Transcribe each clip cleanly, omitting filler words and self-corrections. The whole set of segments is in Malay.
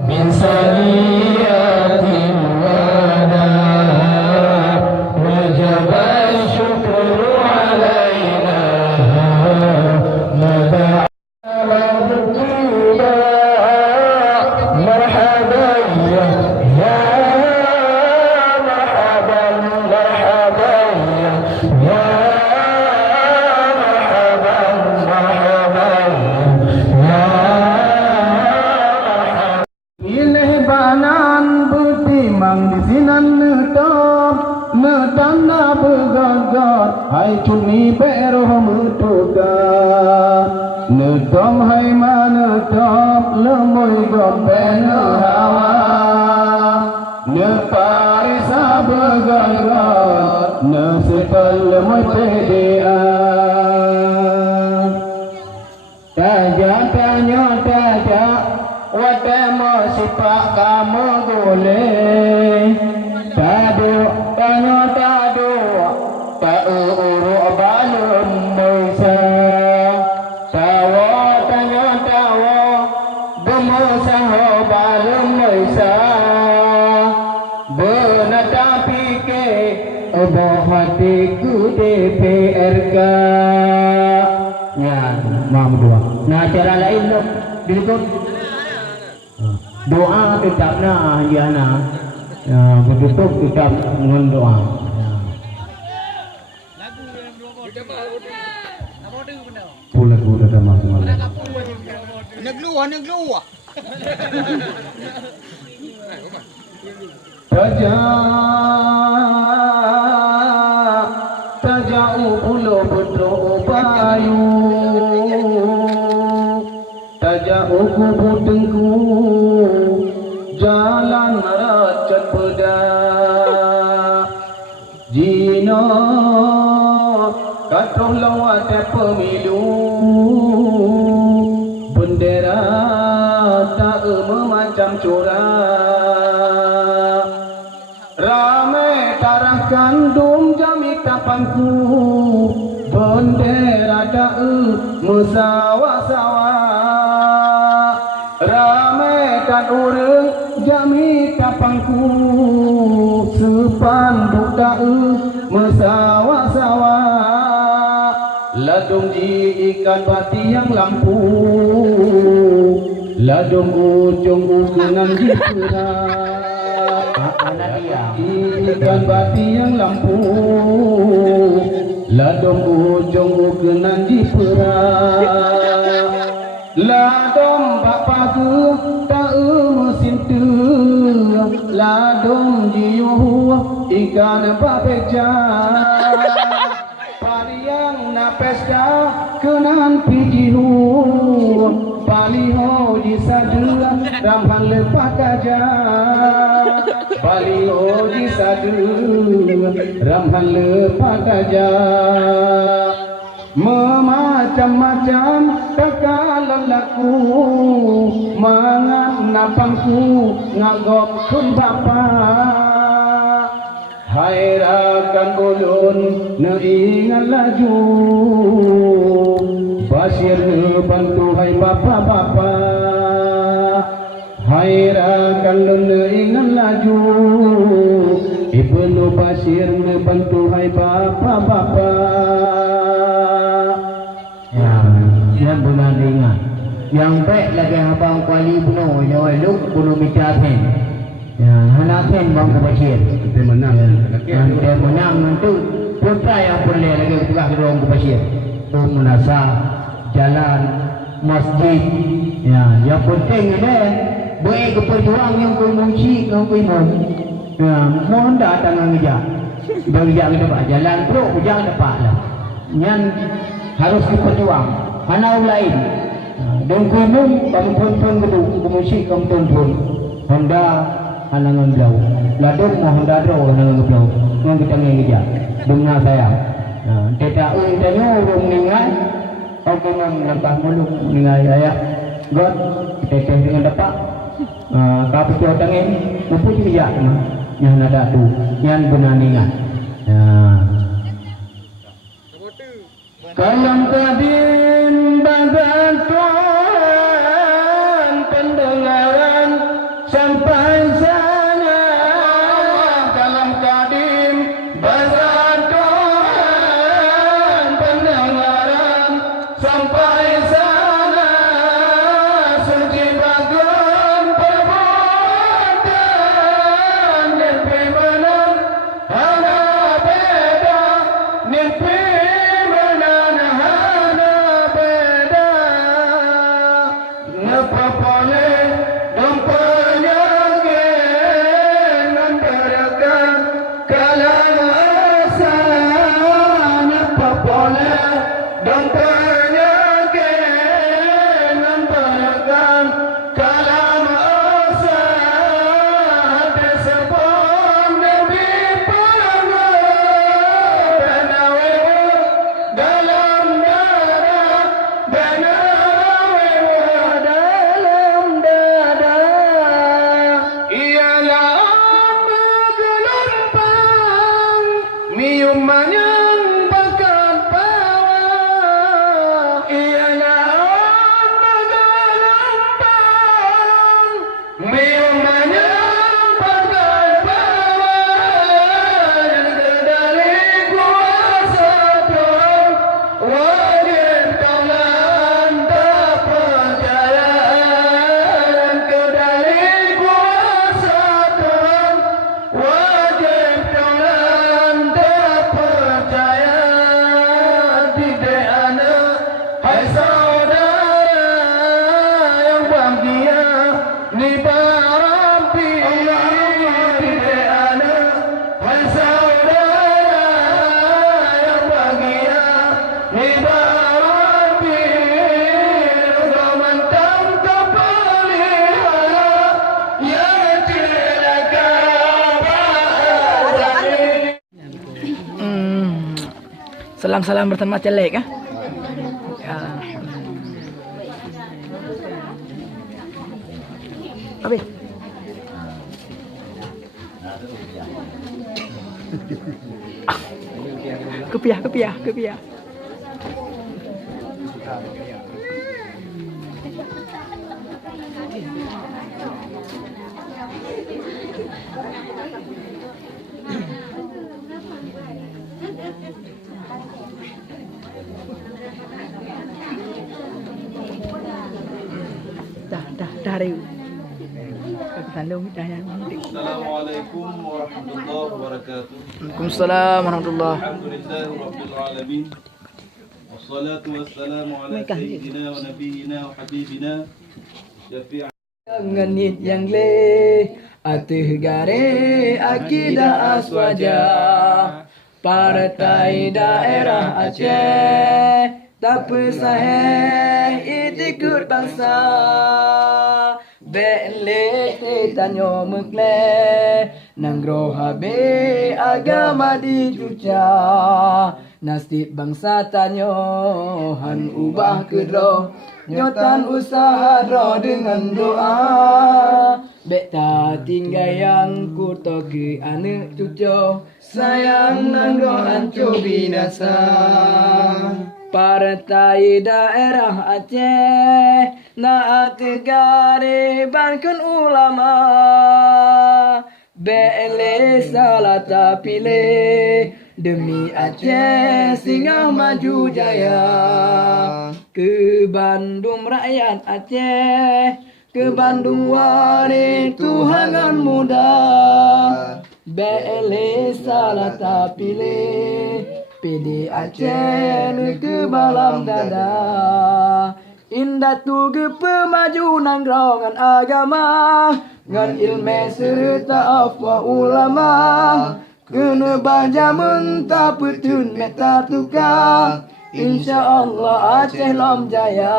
من سنيات الوداع وجب الشكر علينا مدى مرحبا يا مرحبا مرحبا يا مرحبا مرحبا يا Ileh banan betimang di sinan netan na begagar hai cuni beroh mutuka netong hai mana top lemoy goben hawa ne parisa begagar ne setel lemoy pedea taja tanya taja watemo sipak kamu boleh tadu tanya tadu tak uru balum bisa tawa tanya tawa gemusa balum bisa benata pikir oboh hatiku DPRK ya mau dua nah cara lain diliput doa tetap na jana ya bertutup tetap dengan doa lagu dah masuk negluah tajau pulau betul bayu tajau kubu tengku jalan racet pedak Jino katoh lawat pemilu bendera tak memacam corak ramai tarah kandung jami kapanku bendera tak musawa-sawa ramai tak urang jami kapangku sepanduk tak mesawa-sawa ladung di ikan bati yang lampu ladung ujung ukungan di perak ikan bati yang lampu ladung ujung ukungan di perak ladung bapa ke tak mesin tu ladung jiuh ikan babeja pariang napesda kenan pijihu paliho di sadula ramhan lepak aja paliho di sadula ramhan lepak aja memacam-macam kekalan laku mangan napangku ngagop kun bapa hai rakan ulun neingat laju basir bantu hai bapa-bapa hai rakan ulun neingat laju ibnu basir bantu hai bapa-bapa yang benar ingat yang baik lagi abang kuali bunuh yang luk bunuh mitasen yang hanasen bang kubasir kita menang kita menang nanti putra yang boleh lagi buka gerong kubasir menasa jalan masjid ya yang penting ini baik keperjuang yang kau munci kau mau ya mohon datang ngejak berjak ke depan jalan bro jangan depan lah yang harus diperjuang hanau lain dan kumum kamu pun gedung kumusik kamu pun Honda hanangan belau ladung mah Honda dro hanangan belau ngan kita ngeja bunga sayang teta ui tanya urung ningan aku ngam lampah muluk ningai ayah god kita dengan dapat kapu tu tangin mampu juga mah yang ada tu yang benar ningan kalam kadin bagatuan pendengaran sampai sana dalam kadim bersatuan pendengaran sampai sana suci bagun perbuatan nepi menang hana beda nepi menang hana beda napa boleh dompanya genan berakan kalang asa napa boleh dompanya genan berakan kalang asa disebut Nabi Benawe dalam dada Benawe dalam dada ialah bergelombang minuman yang bakat bawa ialah bergelombang minuman yang bakat bawa yang kendali kuasa Tuhan wajib kaulah tak percaya yang kendali kuasa Tuhan wajib kaulah tak percaya tidak ada hai saudara yang bahagia ni barampi tidak ada hai saudara yang bahagia ni barampi kau mentang kepelihara yang celaka bahasa Salam-salam bersama Celek ah. Habis. Kepiah. Dah Riu. Aku sandung dah yang. Assalamualaikum warahmatullahi wabarakatuh. Waalaikumsalam warahmatullahi. Alhamdulillah rabbil alamin. Wassalatu wassalamu ala sayyidina wa nabiyyina wa habibina Syafi'an Ngenit yang le atih gare akidah aswaja partai daerah Aceh tak pesaheh itikut bangsa Bele tanyo mekle nanggro habe agama dicuca nasib bangsa tanyo han ubah kedro nyotan usaha ro dengan doa beta tinggal yang ku toki anak cucu sayang nanggro anco binasa partai daerah Aceh nak tegari bangkun ulama bele salah tak pilih demi Aceh singgah maju jaya ke Bandung rakyat Aceh ke Bandung wari Tuhanan muda bele salah tak pilih PD Aceh ke balam dada indah tu ke pemaju nangrongan agama ngan ilmu serta afwa ulama kena baca mentah petun meta tukar insyaallah Aceh lam jaya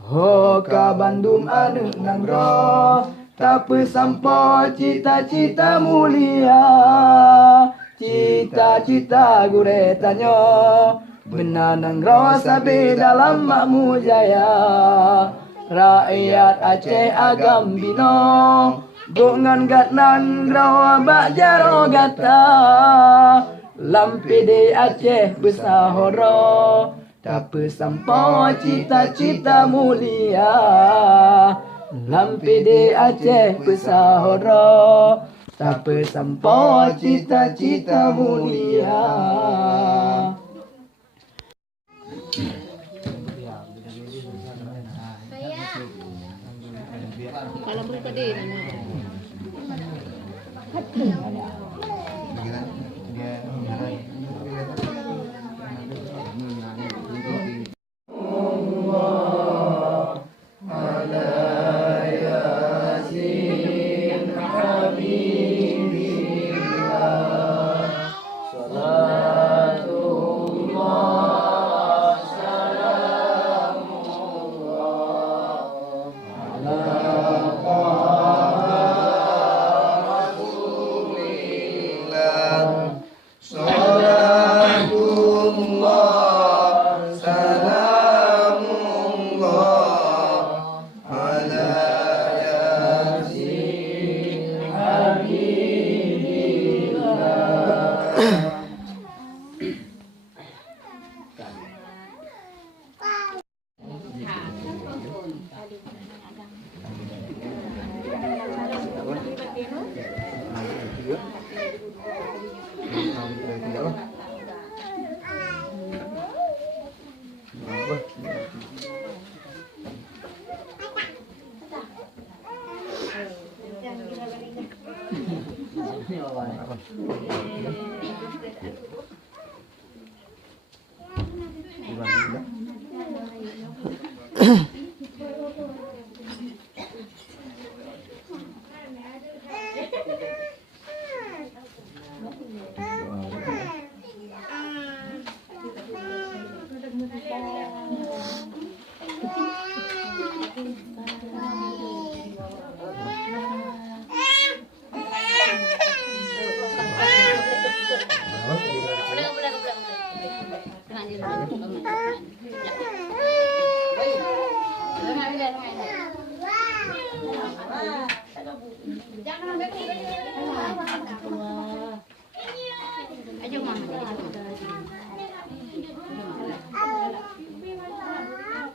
ho ka Bandung anu nangro tapi sampai cita-cita mulia cita-cita gure tanyo benanang rasa be dalam makmu jaya rakyat Aceh agam bino gongan gatnan rawa bak jaro gata lampi di Aceh besahoro tapi sampai cita-cita mulia Lampi di Aceh bersahara, tak sampai cita-cita mulia. Kalau berita dia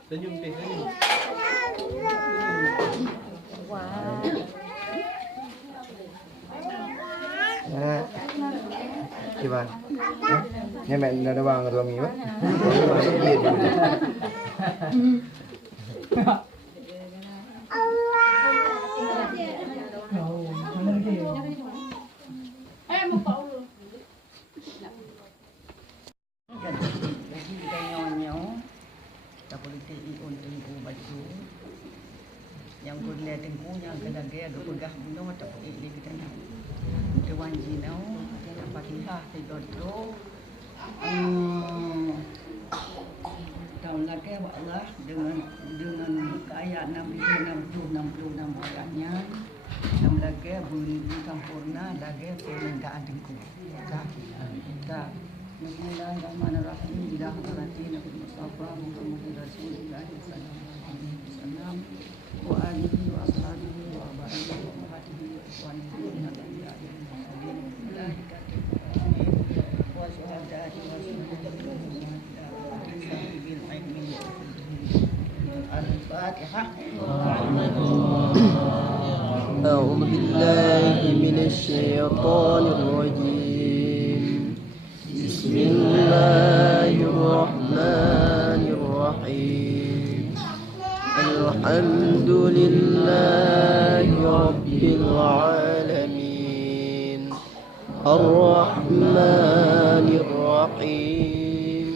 Senyum teh, senyum. Gimana? Ini main ada bang dua minggu. yang kuliah tengkunya kedagaya gepegah bunuh atau ini kita nak dewan jinau ada Fatihah tidotro tahun lagi Allah dengan ayat 60 ayatnya 6 lagi bunyi sempurna lagi permintaan tengku tak Bismillahirrahmanirrahim bila hadirin Nabi Mustafa Muhammad Rasulullah sallallahu alaihi wasallam wa alihi wa ashabihi wa abaihi wa ummatihi wa ikhwanihi wa nabiyyihi wa mursalin wa syuhada'i wa Al-Fatihah. أعوذ بالله من الشيطان الرجيم بسم الله الرحمن الرحيم الحمد لله رب العالمين الرحمن الرحيم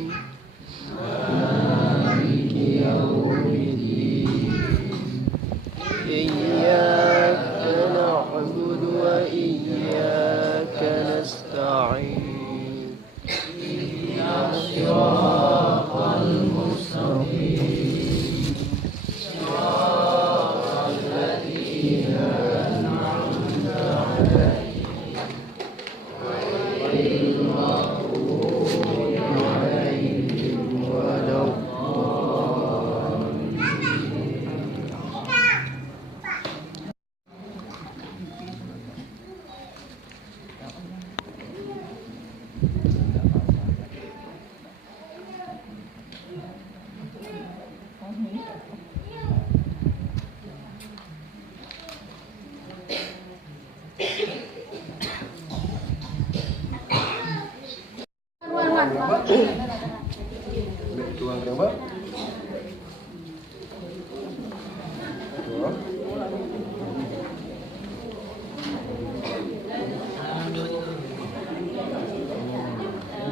مالك يوم الدين إياك نعبد وإياك نستعين صراط المستقيم صراط الذين أنعمت عليهم غير المغضوب عليهم ولا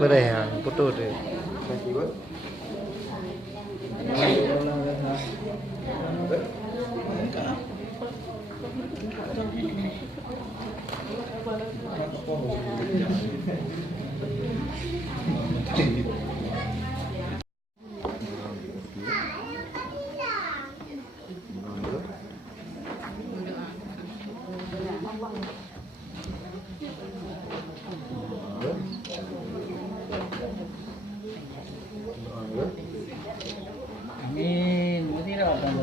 Boleh ya, putus tu. Kasih buat. Amin. Mesti dah akan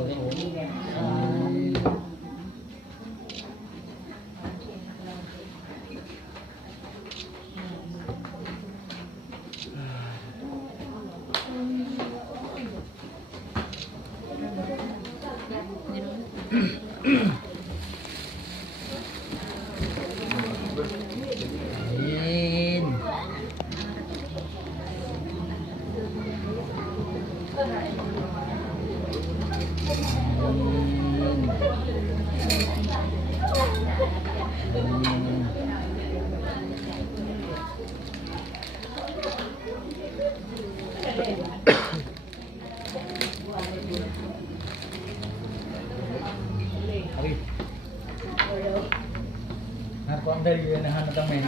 Aku ambil dia nak hantar main.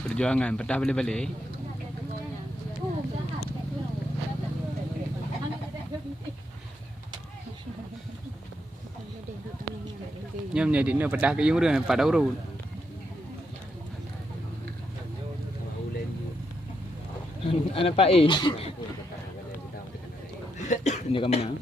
Perjuangan pedah balik-balik. Nyom jadi ni pedah ke yung rin pada urut. Anak Pak E. Ini kamu nak?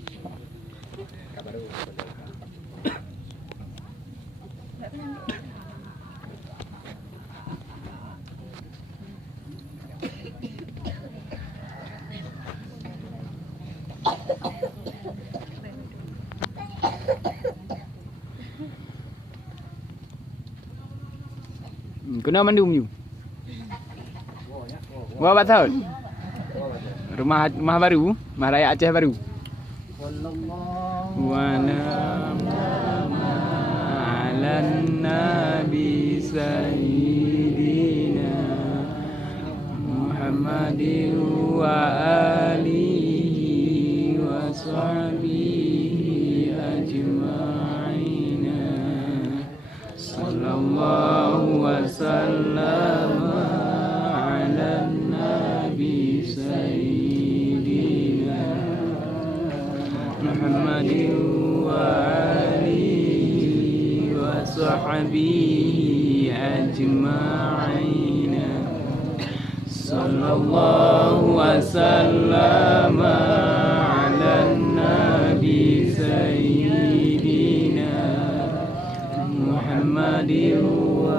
Kena mandum you. Wah betul. Rumah baru, rumah raya Aceh baru. Wa alan nabi sayyidina Muhammadin wa alihi wa sahbihi ajma'in. Sallallahu wa sallama ala nabi sayyidina Muhammadin wa alihi wa sahbihi ajma'in. Sallallahu wa sallama ala nabi sayyidina Muhammadin wa